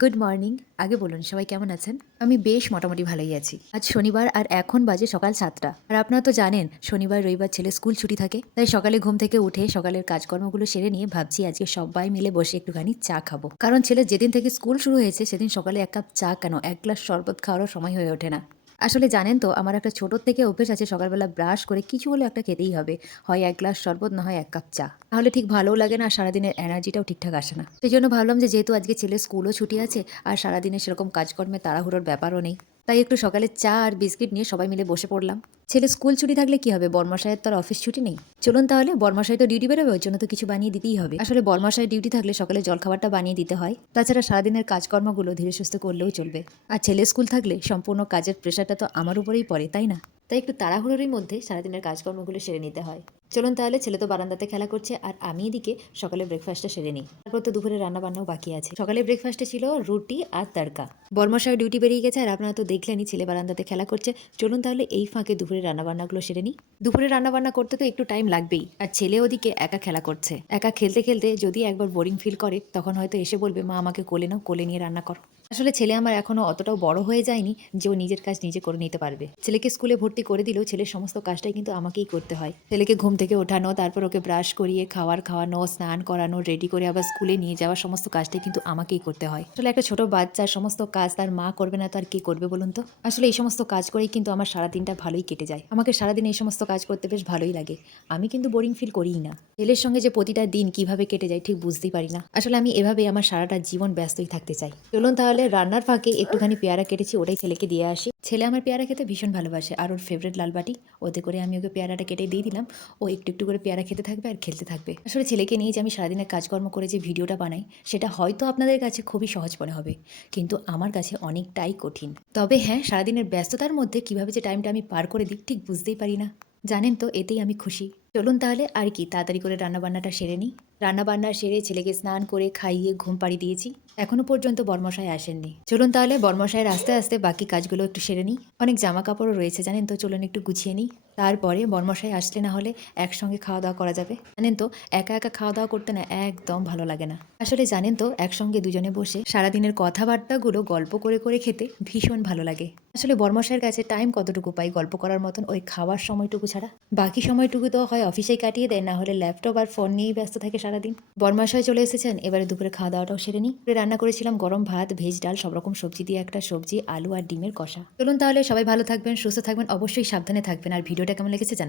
Good morning. আগে বলুন সবাই কেমন আছেন? আমি বেশ মোটামুটি ভালোই আছি। আজ শনিবার আর এখন বাজে সকাল ৭টা। আর আপনারা তো জানেন শনিবার, রবিবার ছেলের স্কুল ছুটি থাকে। তাই সকালে ঘুম থেকে উঠে সকালের কাজকর্মগুলো সেরে নিয়ে ভাবছি আজকে সবাই মিলে বসে একটুখানি চা খাবো। কারণ ছেলের যেদিন থেকে স্কুল শুরু হয়েছে সেদিন সকালে ১ কাপ চা কেন ১ গ্লাস শরবত খাওয়ারও সময় হয়ে ওঠে না। আসলে জানেন তো আমার একটা ছোটোর থেকে অভ্যেস আছে সকালবেলা ব্রাশ করে কিছু হলেও একটা খেতেই হবে। হয় ১ গ্লাস শরবত না হয় ১ কাপ চা। তাহলে ঠিক ভালোও লাগে না আর সারাদিনের এনার্জিটাও ঠিকঠাক আসে না। সেজন্য ভাবলাম যে যেহেতু আজকে ছেলের স্কুলও ছুটি আছে আর সারাদিনে সেরকম কাজকর্মে তাড়াহুড়োর ব্যাপারও নেই। তাই একটু সকালে চা আর বিস্কিট নিয়ে সবাই মিলে বসে পড়লাম। ছেলে স্কুল ছুটি থাকলে কি হবে, বর্মশাইয়ের তো আর অফিস ছুটি নেই। চলুন তাহলে, বর্মশাই তো ডিউটি বেরোবে, ওর জন্য তো কিছু বানিয়ে দিতেই হবে। আসলে বর্মশাই ডিউটি থাকলে সকালে জলখাবারটা বানিয়ে দিতে হয়। তাছাড়া সারাদিনের কাজকর্মগুলো ধীরে সুস্থে করলেও চলবে। আর ছেলে স্কুল থাকলে সম্পূর্ণ কাজের প্রেশারটা তো আমার উপরেই পড়ে, তাই না? তাই একটু তাড়াহুড়োর মধ্যে সারাদিনের কাজকর্মগুলো সেরে নিতে হয়। চলুন তাহলে, ছেলে তো বারান্দাতে খেলা করছে আর আমি এদিকে সকালে ব্রেকফাস্টটা সেরে নিই। তারপর তো দুপুরে রান্না বান্নাও বাকি আছে। সকালে ব্রেকফাস্টে ছিল রুটি আর তড়কা। বর্মশাই ডিউটি বেরিয়ে গেছে আর আপনারা তো দেখলেনই ছেলে বারান্দাতে খেলা করছে। চলুন তাহলে এই ফাঁকে দুপুরে রান্নাবান্নাগুলো সেরে নিই। দুপুরে রান্নাবান্না করতে তো একটু টাইম লাগবেই। আর ছেলে ওদিকে একা খেলা করছে। একা খেলতে খেলতে যদি একবার বোরিং ফিল করে তখন হয়তো এসে বলবে, মা আমাকে কোলে নাও, কোলে নিয়ে রান্না করো। আসলে ছেলে আমার এখনো অতটাও বড় হয়ে যায়নি যে ও নিজের কাজ নিজে করে নিতে পারবে। ছেলেকে স্কুলে ভর্তি করে দিলেও ছেলের সমস্ত কাজটাই কিন্তু আমাকেই করতে হয়। ছেলেকে ঘুম থেকে ওঠানো, তারপর ওকে ব্রাশ করিয়ে খাওয়ানো, স্নান করানো, রেডি করে আবার স্কুলে নিয়ে যাওয়া, সমস্ত কাজটাই কিন্তু আমাকেই করতে হয়। আসলে একটা ছোট বাচ্চার সমস্ত কাজ তার মা করবে না তো আর কে করবে বলুন তো? আসলে এই সমস্ত কাজ করেই কিন্তু আমার সারাদিনটা ভালোই কেটে যায়। আমাকে সারাদিন এই সমস্ত কাজ করতে বেশ ভালোই লাগে। আমি কিন্তু বোরিং ফিল করিই না। ছেলের সঙ্গে যে প্রতিটা দিন কিভাবে কেটে যায় ঠিক বুঝতেই পারি না। আসলে আমি এভাবেই আমার সারাটা জীবন ব্যস্তই থাকতে চাই। চলুন তাহলে, রান্নার ফাঁকে একটুখানি পেয়ারা কেটেছি, ওটাই ছেলেকে দিয়ে আসি। ছেলে আমার পেয়ারা খেতে ভীষণ ভালোবাসে আর ওর ফেভারিট লালবাটি। ওতে করে আমি ওকে পেয়ারাটা কেটে দিয়ে দিলাম। ও একটু একটু করে পেয়ারা খেতে থাকবে আর খেলতে থাকবে। আসলে ছেলেকে নিয়ে যে আমি সারাদিনের কাজকর্ম করে যে ভিডিওটা বানাই সেটা হয়তো আপনাদের কাছে খুবই সহজ মনে হবে, কিন্তু আমার কাছে অনেকটাই কঠিন। তবে হ্যাঁ, সারাদিনের ব্যস্ততার মধ্যে কিভাবে যে টাইমটা আমি পার করে দিই ঠিক বুঝতেই পারি না। জানেন তো, এতেই আমি খুশি। চলুন তাহলে আর কি তাড়াতাড়ি করে রান্নাবান্নাটা সেরে নিই। রান্নাবান্না সেরে ছেলেকে স্নান করে খাইয়ে ঘুম পাড়িয়ে দিয়েছি। এখনো পর্যন্ত বরমশাই আসেননি। চলুন তাহলে বরমশাইয়ের আস্তে আস্তে বাকি কাজগুলো একটু সেরে নিই। অনেক জামা কাপড়ও রয়েছে জানেন তো, চলুন একটু গুছিয়ে নিই। তারপরে বরমশাই আসলে না হলে একসঙ্গে খাওয়া দাওয়া করা যাবে। জানেন তো, একা একা খাওয়া দাওয়া করতে না একদম ভালো লাগে না। আসলে জানেন তো, একসঙ্গে দুজনে বসে সারাদিনের কথাবার্তাগুলো গল্প করে করে খেতে ভীষণ ভালো লাগে। আসলে বরমশাইয়ের কাছে টাইম কতটুকু পাই গল্প করার মতন, ওই খাওয়ার সময়টুকু ছাড়া? বাকি সময়টুকু তো হয় অফিসেই কাটিয়ে দেয়, না হলে ল্যাপটপ আর ফোন নিয়েই ব্যস্ত থাকে সারাদিন। বরমশাই চলে এসেছেন, এবারে দুপুরে খাওয়া দাওয়াটাও সেরে নিই। রান্না করেছিলাম গরম ভাত, ভেজ ডাল, সব রকম সবজি দিয়ে একটা সবজি, আলু আর ডিমের কষা। চলুন তাহলে, সবাই ভালো থাকবেন, সুস্থ থাকবেন, অবশ্যই সাবধানে থাকবেন। আর ভিডিওটা কেমন লেগেছে জানাবেন।